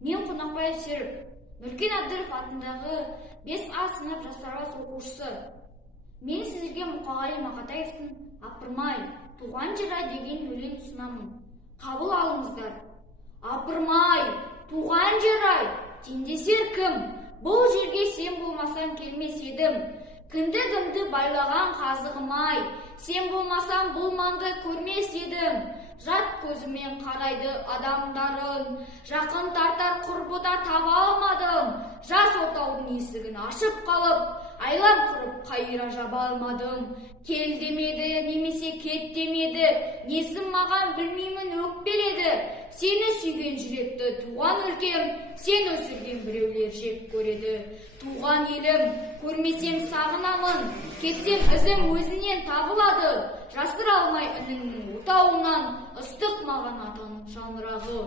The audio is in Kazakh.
Мен Қонақбаев Серік, Нұркен Әбдіров атындағы 5А сынып жастарға оқушысы. Мен сіздерге Мұқағали Мақатаевтың «Апырмай, туған жер-ай» деген өлең ұсынамын. Қабыл алыңыздар. Апырмай, туған жер-ай, теңдесер кім? Бұл жерге сен болмасаң келмес едім. Кіндігімді байлаған қазығым-ай, сен болмасаң бұл маңды көрмес едім. Жат көзімен қарайды адамдарын, жақын тартар құрбыда таба алмадым. Жас отаудың есігін ашып қалып, айлам құрып қайыра жаба алмадым. Кел демеді, немесе кет демеді, несін маған білмеймін өкпеледі. Сені сүйген жүректі туған өлкем, сен өсірген біреулер жек көреді. Туған елім, көрмесем сағынамын, кетсем ізім өзінен табылады. Жасыра алмай үніңнің отауынан, ыстық маған атаның жанрағы.